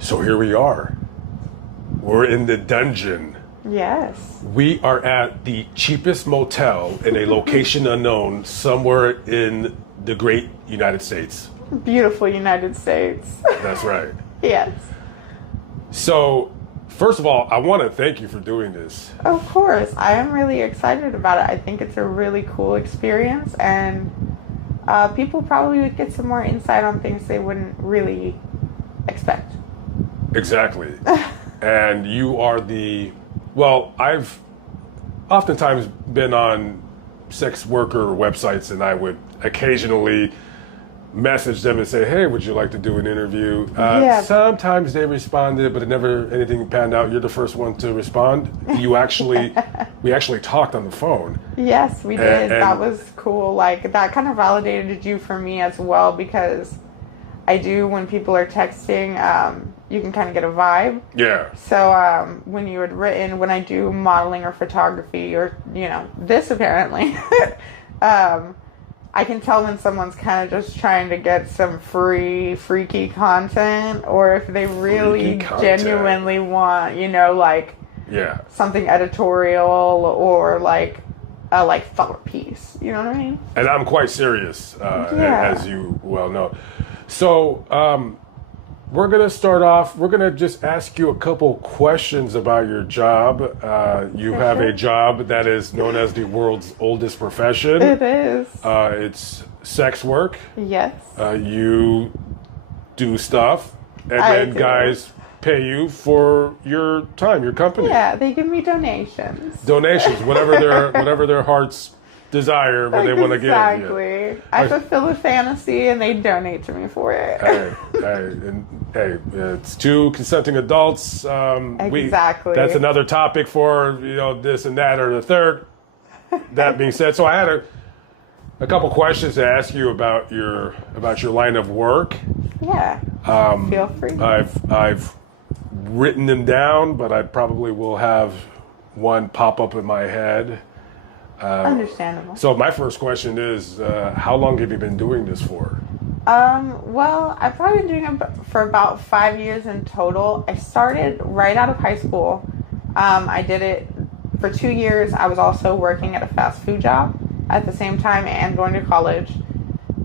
So here we are. We're in the dungeon. Yes. We are at the cheapest motel in a location unknown somewhere in the great United States. Beautiful United States. That's right. Yes. So, first of all, I want to thank you for doing this. Of course. I am really excited about it. I think it's a really cool experience, and people probably would get some more insight on things they wouldn't really expect. Exactly. And you are I've oftentimes been on sex worker websites, and I would occasionally message them and say, hey, would you like to do an interview? Yeah. Sometimes they responded, but anything panned out. You're the first one to respond. We actually talked on the phone. Yes, we did. And that was cool. Like, that kind of validated you for me as well, because I do, when people are texting, you can kind of get a vibe. Yeah. So when you had written, when I do modeling or photography or, this apparently, I can tell when someone's kind of just trying to get some free, freaky content, or if they really genuinely want, something editorial or like a thought piece. You know what I mean? And I'm quite serious, as you well know. So we're going to start off. We're going to just ask you a couple questions about your job. You have a job that is known as the world's oldest profession. It is. It's sex work. Yes. You do stuff, and then guys pay you for your time, your company. Yeah, they give me donations. Donations, whatever their hearts desire, what they want to give. Exactly. I fulfill a fantasy, and they donate to me for it. Hey, it's two consenting adults. Exactly. That's another topic for this and that or the third. That being said, so I had a couple questions to ask you about your line of work. Yeah. Feel free. I've written them down, but I probably will have one pop up in my head. Understandable. So my first question is, how long have you been doing this for? Well, I've probably been doing it for about 5 years in total. I started right out of high school. I did it for 2 years. I was also working at a fast food job at the same time and going to college.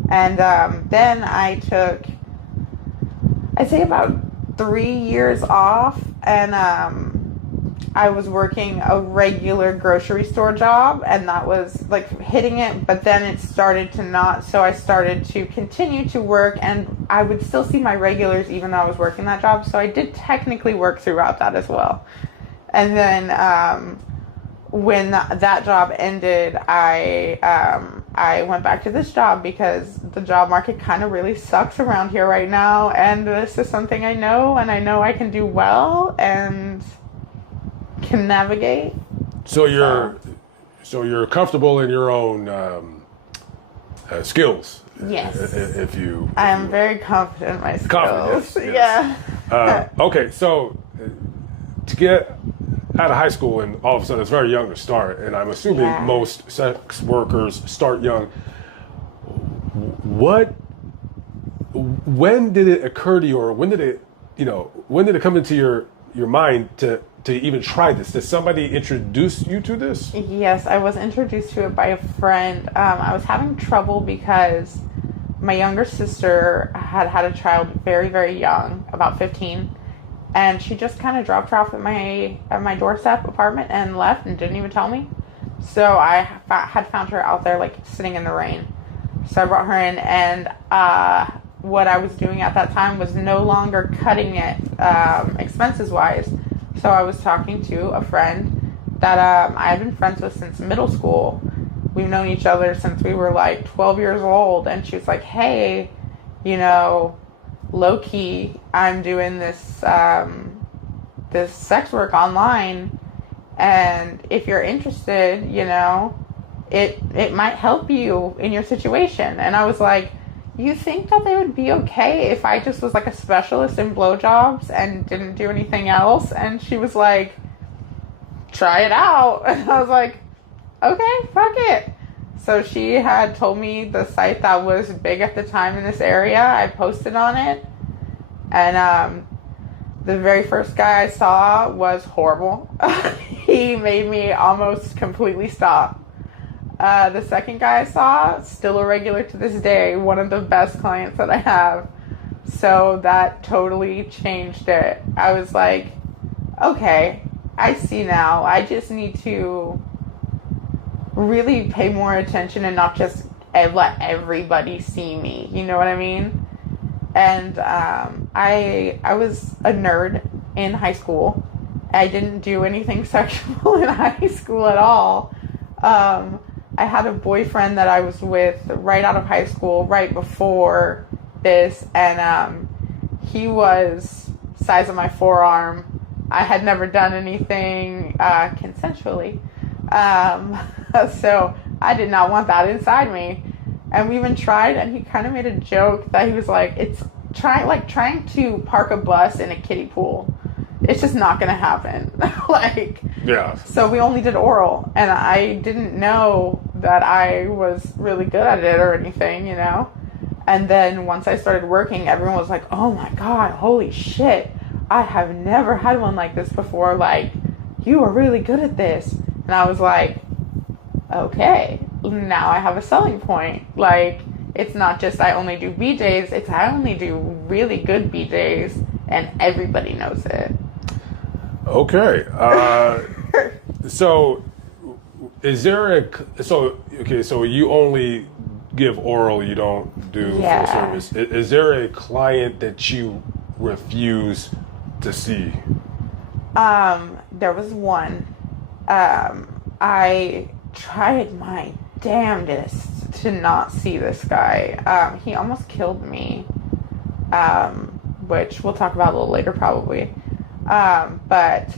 And then I took, I'd say about 3 years off, and I was working a regular grocery store job, and that was like hitting it, but then it started to not. So I started to continue to work, and I would still see my regulars even though I was working that job. So I did technically work throughout that as well. And then when that job ended, I went back to this job because the job market kind of really sucks around here right now. And this is something I know, and I know I can do well and can navigate. So you're comfortable in your own skills. Yes. I am very confident in my skills. Confident, yes. Yeah. Okay, so to get out of high school, and all of a sudden it's very young to start, and I'm assuming most sex workers start young. When did it occur to you, or when did it come into your mind to even try this? Did somebody introduce you to this? Yes, I was introduced to it by a friend. I was having trouble because my younger sister had a child very, very young, about 15, and she just kind of dropped her off at my doorstep apartment and left and didn't even tell me. So I had found her out there, like, sitting in the rain. So I brought her in, and what I was doing at that time was no longer cutting it expenses-wise. So I was talking to a friend that I had been friends with since middle school. We've known each other since we were like 12 years old. And she was like, hey, low key, I'm doing this this sex work online. And if you're interested, it might help you in your situation. And I was like, you think that they would be okay if I just was like a specialist in blowjobs and didn't do anything else? And she was like, try it out. And I was like, okay, fuck it. So she had told me the site that was big at the time in this area. I posted on it. And The very first guy I saw was horrible. He made me almost completely stop. The second guy I saw, still a regular to this day, one of the best clients that I have. So that totally changed it. I was like, okay, I see now. I just need to really pay more attention and not just let everybody see me. You know what I mean? And I was a nerd in high school. I didn't do anything sexual in high school at all. I had a boyfriend that I was with right out of high school, right before this, and he was size of my forearm. I had never done anything consensually, so I did not want that inside me. And we even tried, and he kind of made a joke that he was like, "It's trying to park a bus in a kiddie pool. It's just not gonna happen." Like, yeah. So we only did oral, and I didn't know that I was really good at it or anything, you know. And then once I started working, everyone was like, "Oh my God, holy shit. I have never had one like this before. Like, you are really good at this." And I was like, okay, now I have a selling point. Like, it's not just I only do BJs, it's I only do really good BJs, and everybody knows it. Okay. So is there so you only give oral, you don't do full service. Is there a client that you refuse to see? There was one. I tried my damnedest to not see this guy. He almost killed me, which we'll talk about a little later probably. But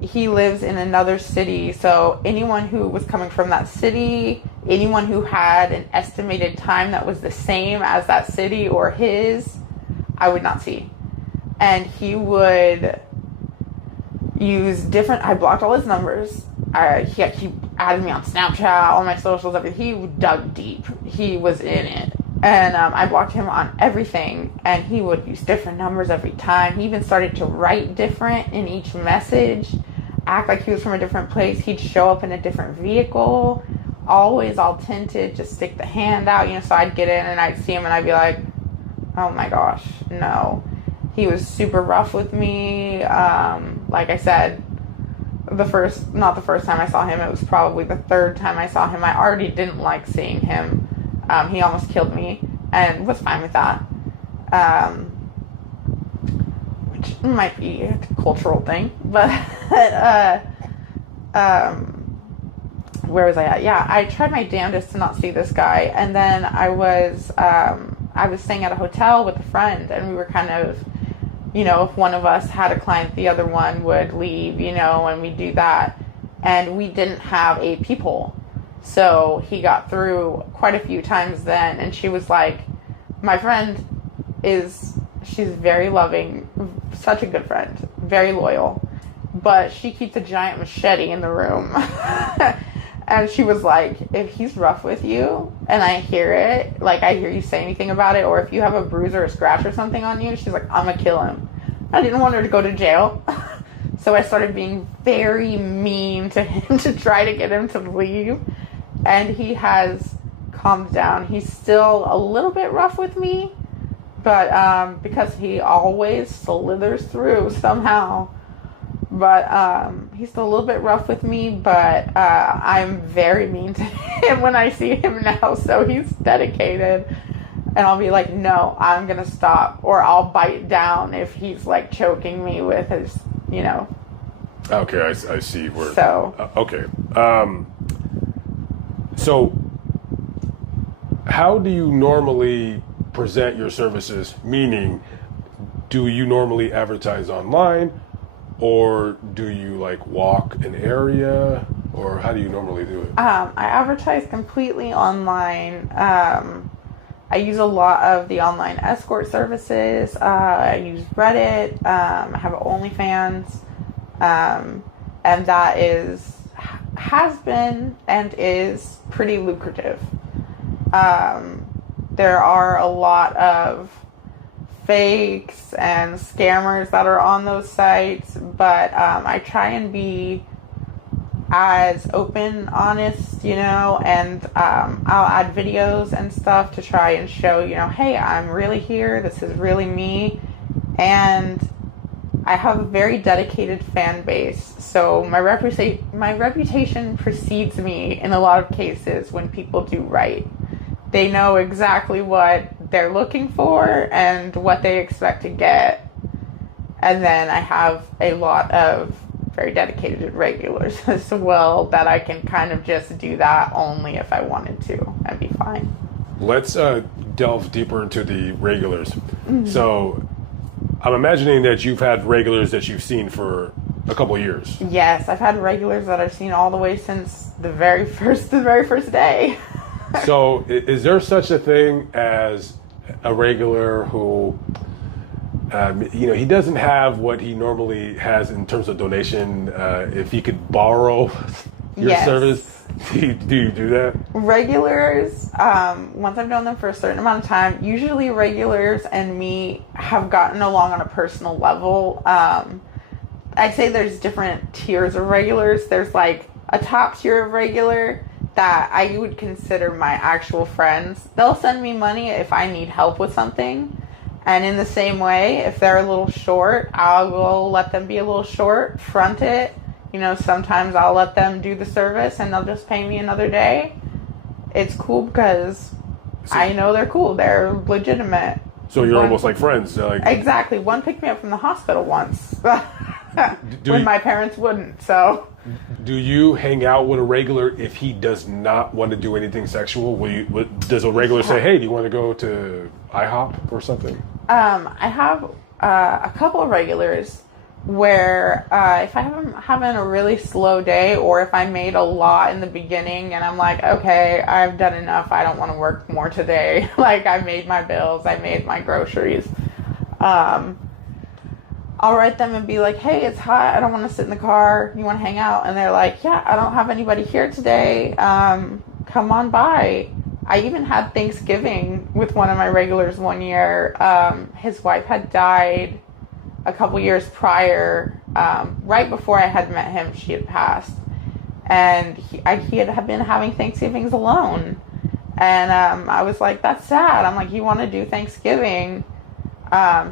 he lives in another city, so anyone who was coming from that city, anyone who had an estimated time that was the same as that city or his, I would not see. And he would use different, I blocked all his numbers. He added me on Snapchat, all my socials, everything. He dug deep. He was in it. And I blocked him on everything, and he would use different numbers every time. He even started to write different in each message, act like he was from a different place. He'd show up in a different vehicle, always all tinted, just stick the hand out, you know. So I'd get in and I'd see him and I'd be like, oh my gosh, no. He was super rough with me. Like I said, not the first time I saw him, it was probably the third time I saw him. I already didn't like seeing him. He almost killed me and was fine with that. Which might be a cultural thing, but where was I at? Yeah, I tried my damnedest to not see this guy, and then I was staying at a hotel with a friend, and we were kind of, you know, if one of us had a client, the other one would leave, you know, and we do that, and we didn't have a peephole. So he got through quite a few times then, and she was like, my friend she's very loving, such a good friend, very loyal, but she keeps a giant machete in the room. And she was like, if he's rough with you and I hear it, like I hear you say anything about it, or if you have a bruise or a scratch or something on you, she's like, I'm gonna kill him. I didn't want her to go to jail. So I started being very mean to him to try to get him to leave. And he has calmed down. He's still a little bit rough with me, but because he always slithers through somehow. But he's still a little bit rough with me, but I'm very mean to him when I see him now. So he's dedicated. And I'll be like, no, I'm going to stop. Or I'll bite down if he's like choking me with his, you know. Okay, I see where. So. Okay. So, how do you normally present your services? Meaning, do you normally advertise online, or do you like walk an area, or how do you normally do it? I advertise completely online. I use a lot of the online escort services. I use Reddit. I have OnlyFans, and that has been and is pretty lucrative. There are a lot of fakes and scammers that are on those sites, but I try and be as open, honest, and I'll add videos and stuff to try and show, hey, I'm really here. This is really me. And I have a very dedicated fan base. So my reputation precedes me in a lot of cases when people do right. They know exactly what they're looking for and what they expect to get. And then I have a lot of very dedicated regulars as well that I can kind of just do that only if I wanted to and be fine. Let's delve deeper into the regulars. So I'm imagining that you've had regulars that you've seen for a couple of years. Yes, I've had regulars that I've seen all the way since the very first day. So is there such a thing as a regular who, he doesn't have what he normally has in terms of donation? If he could borrow your service, do you do that? Regulars, once I've known them for a certain amount of time, usually regulars and me have gotten along on a personal level. I'd say there's different tiers of regulars. There's like a top tier of regular that I would consider my actual friends. They'll send me money if I need help with something. And in the same way, if they're a little short, I'll go let them be a little short, front it. Sometimes I'll let them do the service and they'll just pay me another day. It's cool because I know they're cool. They're legitimate. So you're almost like friends. Exactly. One picked me up from the hospital once when my parents wouldn't. So. Do you hang out with a regular if he does not want to do anything sexual? Does a regular say, hey, do you want to go to IHOP or something? I have a couple of regulars where if I'm having a really slow day or if I made a lot in the beginning and I'm like, okay, I've done enough. I don't want to work more today. Like I made my bills. I made my groceries. I'll write them and be like, hey, it's hot. I don't want to sit in the car. You want to hang out? And they're like, yeah, I don't have anybody here today. Come on by. I even had Thanksgiving with one of my regulars one year. His wife had died a couple years prior. Right before I had met him, she had passed. And he had been having Thanksgivings alone. And I was like, that's sad. I'm like, you want to do Thanksgiving?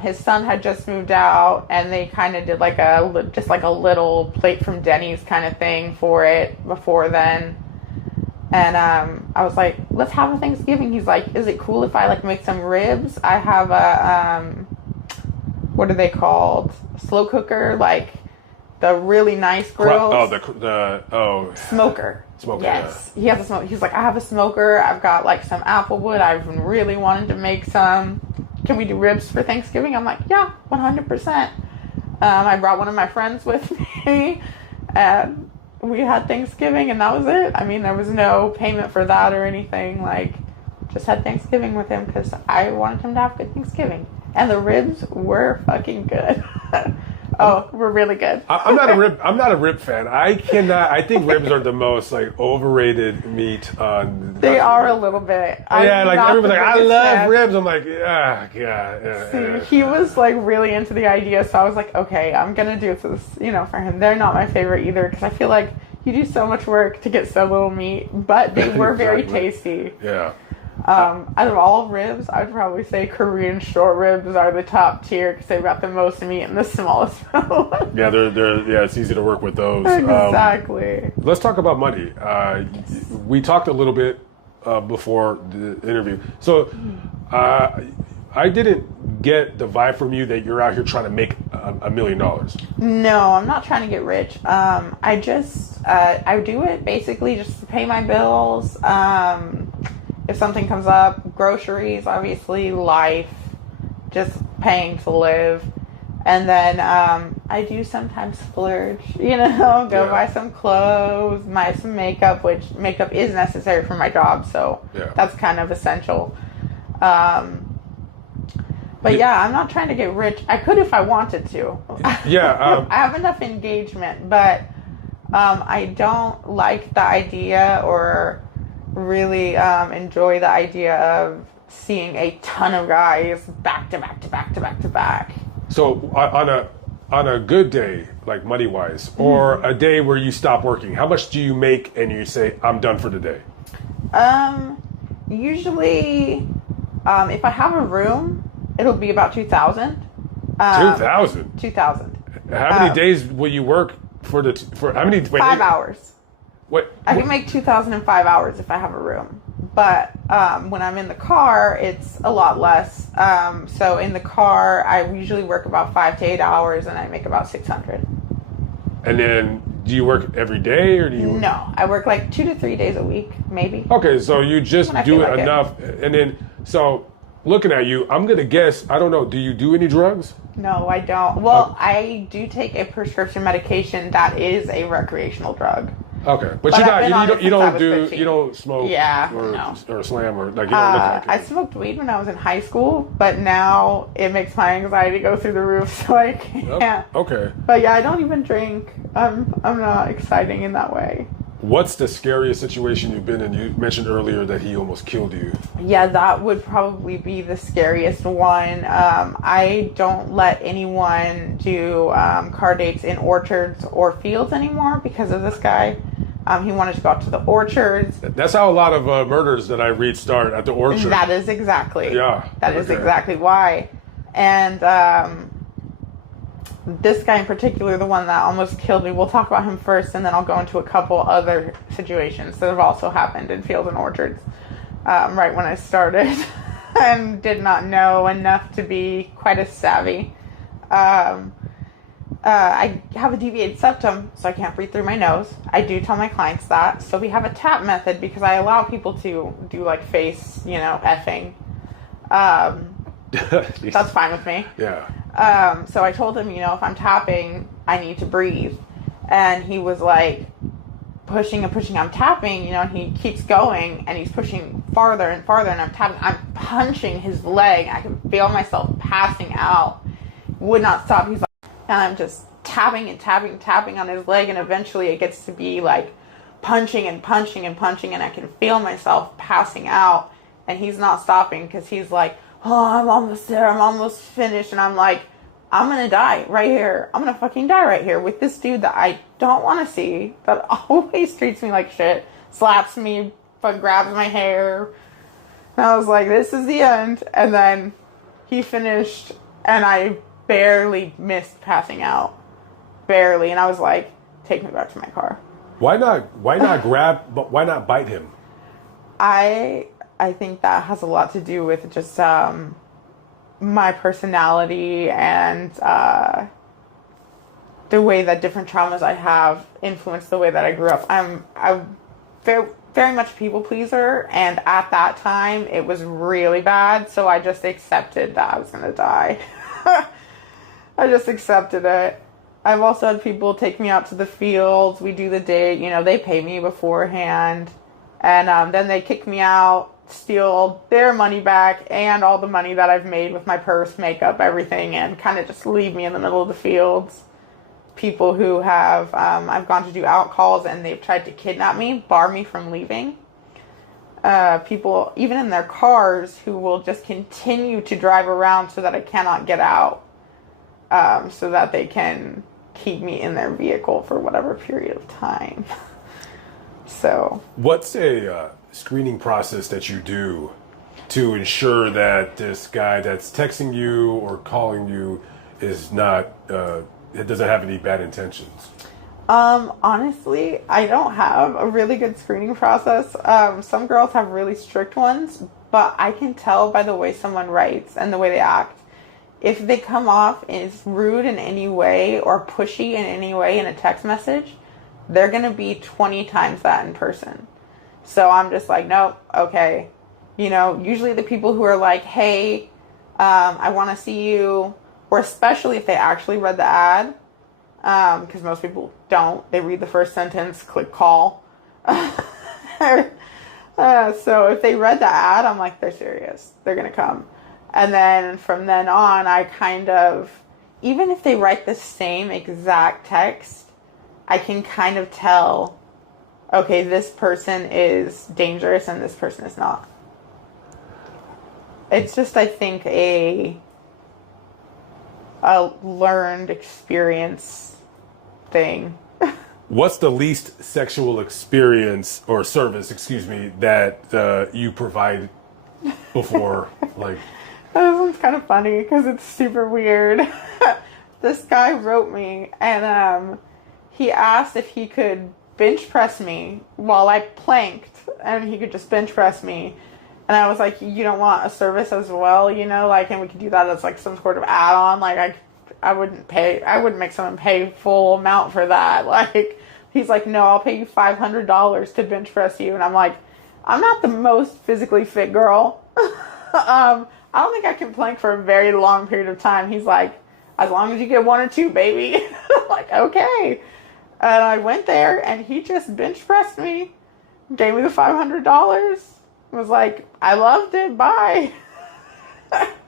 His son had just moved out and they kind of did like a little plate from Denny's kind of thing for it before then. And I was like, let's have a Thanksgiving. He's like, is it cool if I like make some ribs? I have a, what are they called? Slow cooker, like the really nice grills. Smoker. Smoker. Yes. Yeah. He has a smoker. He's like, I have a smoker. I've got like some apple wood. I've been really wanted to make some. Can we do ribs for Thanksgiving? I'm like, yeah, 100%. I brought one of my friends with me and we had Thanksgiving and that was it. I mean, there was no payment for that or anything. Like, just had Thanksgiving with him because I wanted him to have good Thanksgiving. And the ribs were fucking good. We're really good. I'm not a rib fan. I think ribs are the most like overrated meat on. They are a little bit. Everybody's like, I love ribs. I'm like, yeah. He was like really into the idea, so I was like, okay, I'm gonna do this, for him. They're not my favorite either because I feel like you do so much work to get so little meat, but they were very tasty. Yeah. Out of all ribs, I would probably say Korean short ribs are the top tier because they've got the most meat and the smallest bone. Yeah, it's easy to work with those. Exactly. Let's talk about money. We talked a little bit before the interview. So I didn't get the vibe from you that you're out here trying to make $1 million. No, I'm not trying to get rich. I do it basically just to pay my bills. If something comes up, groceries, obviously, life, just paying to live. And then I do sometimes splurge, buy some clothes, buy some makeup, which makeup is necessary for my job, so that's kind of essential. But I'm not trying to get rich. I could if I wanted to. Yeah. I have enough engagement, but I don't like the idea or really enjoy the idea of seeing a ton of guys back to back to back to back to back. So on a good day, like money wise, or a day where you stop working, how much do you make and you say, I'm done for the day? Usually, if I have a room, it'll be about 2,000. 2,000? 2,000. How many days will you work for how many? Wait, 5 hours. I can What? make 2,000 in 5 hours if I have a room. But when I'm in the car, it's a lot less. So in the car, I usually work about 5 to 8 hours, and I make about 600. And then, do you work every day, or do you? No, I work like 2 to 3 days a week, maybe. Okay, so you just When I do feel like enough, and then so looking at you, I'm gonna guess. I don't know. Do you do any drugs? No, I don't. Well, I do take a prescription medication that is a recreational drug. Okay, but But you're I've been not. on it You since I don't was do. 15. You don't smoke. Yeah, or, no. or slam or like you don't look like I it. smoked weed when I was in high school, but now it makes my anxiety go through the roof, so I can't. Okay. But yeah, I don't even drink. I'm not exciting in that way. What's the scariest situation you've been in? You mentioned earlier that he almost killed you. Yeah, that would probably be the scariest one. I don't let anyone do car dates in orchards or fields anymore because of this guy. He wanted to go out to the orchards. That's how a lot of murders that I read start at the orchard. That is exactly. Yeah. That is Okay. exactly why. And this guy in particular, the one that almost killed me, we'll talk about him first, and then I'll go into a couple other situations that have also happened in fields and orchards right when I started and did not know enough to be quite as savvy. I have a deviated septum, so I can't breathe through my nose. I do tell my clients that. So we have a tap method because I allow people to do like face, effing. That's fine with me. Yeah. So I told him, if I'm tapping, I need to breathe. And he was like pushing and pushing. I'm tapping, and he keeps going and he's pushing farther and farther. And I'm tapping. I'm punching his leg. I can feel myself passing out. Would not stop. He's like, and I'm just tapping and tapping and tapping on his leg. And eventually it gets to be like punching and punching and punching. And I can feel myself passing out. And he's not stopping because he's like, oh, I'm almost there. I'm almost finished. And I'm like, I'm going to die right here. I'm going to fucking die right here with this dude that I don't want to see, that always treats me like shit, slaps me, grabs my hair. And I was like, this is the end. And then he finished and I barely missed passing out. Barely. And I was like, take me back to my car. Why not grab, but why not bite him? I think that has a lot to do with just my personality and the way that different traumas I have influenced the way that I grew up. I'm very, very much a people pleaser, and at that time it was really bad, so I just accepted that I was going to die. I just accepted it. I've also had people take me out to the fields. We do the date, they pay me beforehand, and then they kick me out, steal their money back and all the money that I've made with my purse, makeup, everything, and kind of just leave me in the middle of the fields. People who have, I've gone to do out calls and they've tried to kidnap me, bar me from leaving. People, even in their cars, who will just continue to drive around so that I cannot get out, so that they can keep me in their vehicle for whatever period of time. So. What's a screening process that you do to ensure that this guy that's texting you or calling you is not, it doesn't have any bad intentions? Honestly, I don't have a really good screening process. Some girls have really strict ones, but I can tell by the way someone writes and the way they act. If they come off as rude in any way or pushy in any way in a text message, they're going to be 20 times that in person. So I'm just like, nope, okay. Usually the people who are like, hey, I want to see you, or especially if they actually read the ad, because most people don't. They read the first sentence, click call. So if they read the ad, I'm like, they're serious. They're going to come. And then from then on, I kind of, even if they write the same exact text, I can kind of tell, okay, this person is dangerous and this person is not. It's just, I think, a learned experience thing. What's the least sexual experience or service, excuse me, that you provide before, like? This one's kind of funny because it's super weird. This guy wrote me and he asked if he could bench press me while I planked, and he could just bench press me. And I was like, you don't want a service as well, you know, like, and we could do that as like some sort of add-on. Like, I wouldn't make someone pay full amount for that. Like, he's like, no, I'll pay you $500 to bench press you. And I'm like, I'm not the most physically fit girl. I don't think I can plank for a very long period of time. He's like, as long as you get one or two, baby. I'm like, okay. And I went there and he just bench pressed me, gave me the $500. Was like, I loved it. Bye.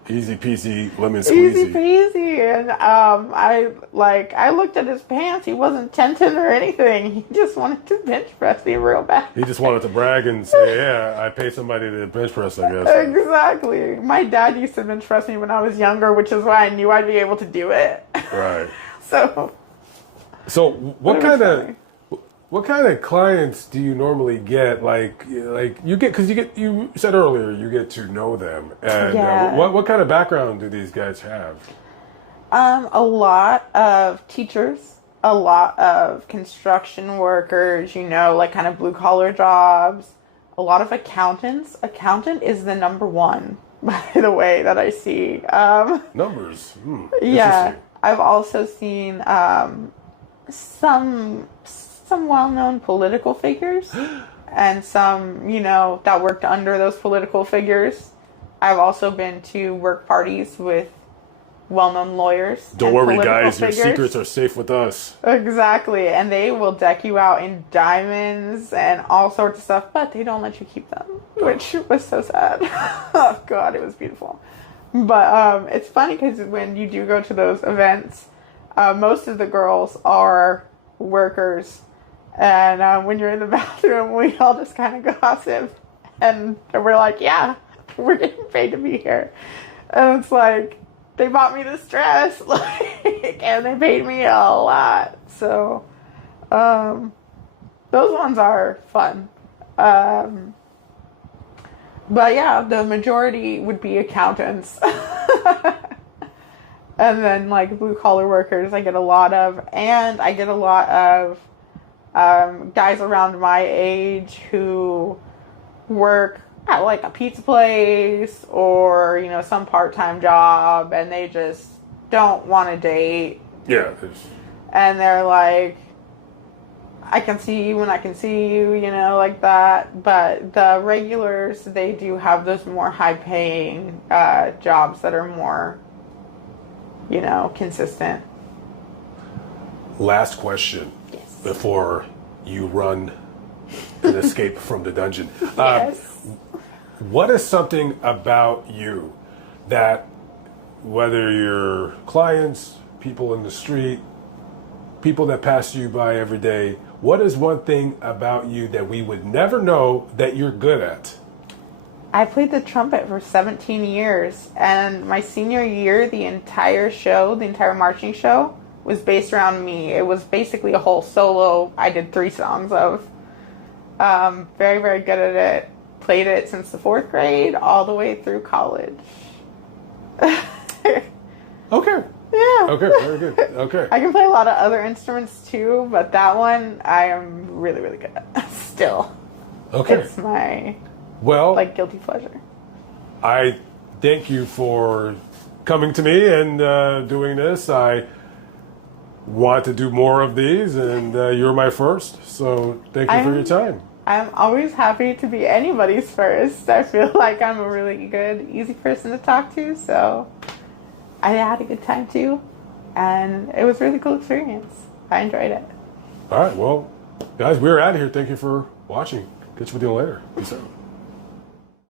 Easy peasy, lemon squeezy. Easy peasy. And I looked at his pants. He wasn't tenting or anything. He just wanted to bench press me real bad. He just wanted to brag and say, yeah, I paid somebody to bench press, I guess. Exactly. My dad used to bench press me when I was younger, which is why I knew I'd be able to do it. Right. So what kind of clients do you normally get? Like because you said earlier you get to know them, and Yeah. What kind of background do these guys have? A lot of teachers, a lot of construction workers, you know, like kind of blue collar jobs, a lot of accountants. Accountant is the number one, by the way, that I see. Numbers. Yeah. I've also seen some well-known political figures and some, you know, that worked under those political figures. I've also been to work parties with well-known lawyers. Don't worry, guys. Your secrets are safe with us. Exactly. And they will deck you out in diamonds and all sorts of stuff, but they don't let you keep them, which was so sad. Oh, God, it was beautiful. But it's funny because when you do go to those events, most of the girls are workers. And when you're in the bathroom, we all just kind of gossip. And we're like, yeah, we're getting paid to be here. And it's like, they bought me this dress, like, and they paid me a lot. So, those ones are fun. But yeah, the majority would be accountants. And then like blue collar workers, I get a lot of, and I get a lot of guys around my age who work at like a pizza place or, you know, some part-time job, and they just don't want to date. Yeah. And they're like, I can see you when I can see you, you know, like that. But the regulars, they do have those more high-paying jobs that are more, you know, consistent. Last question before you run and escape from the dungeon. Yes. What is something about you that, whether you're clients, people in the street, people that pass you by every day, what is one thing about you that we would never know that you're good at? I played the trumpet for 17 years, and my senior year, the entire marching show, was based around me. It was basically a whole solo I did 3 songs of. Very, very good at it. Played it since the 4th grade all the way through college. Okay. Yeah. Okay, very good. Okay. I can play a lot of other instruments too, but that one I am really, really good at still. Okay. It's my guilty pleasure. I thank you for coming to me and doing this. I want to do more of these, and you're my first, so thank you for your time. I'm always happy to be anybody's first. I feel like I'm a really good, easy person to talk to, so I had a good time too, and it was a really cool experience. I enjoyed it. All right, well, guys, we're out of here. Thank you for watching. Catch you with you later. Peace out.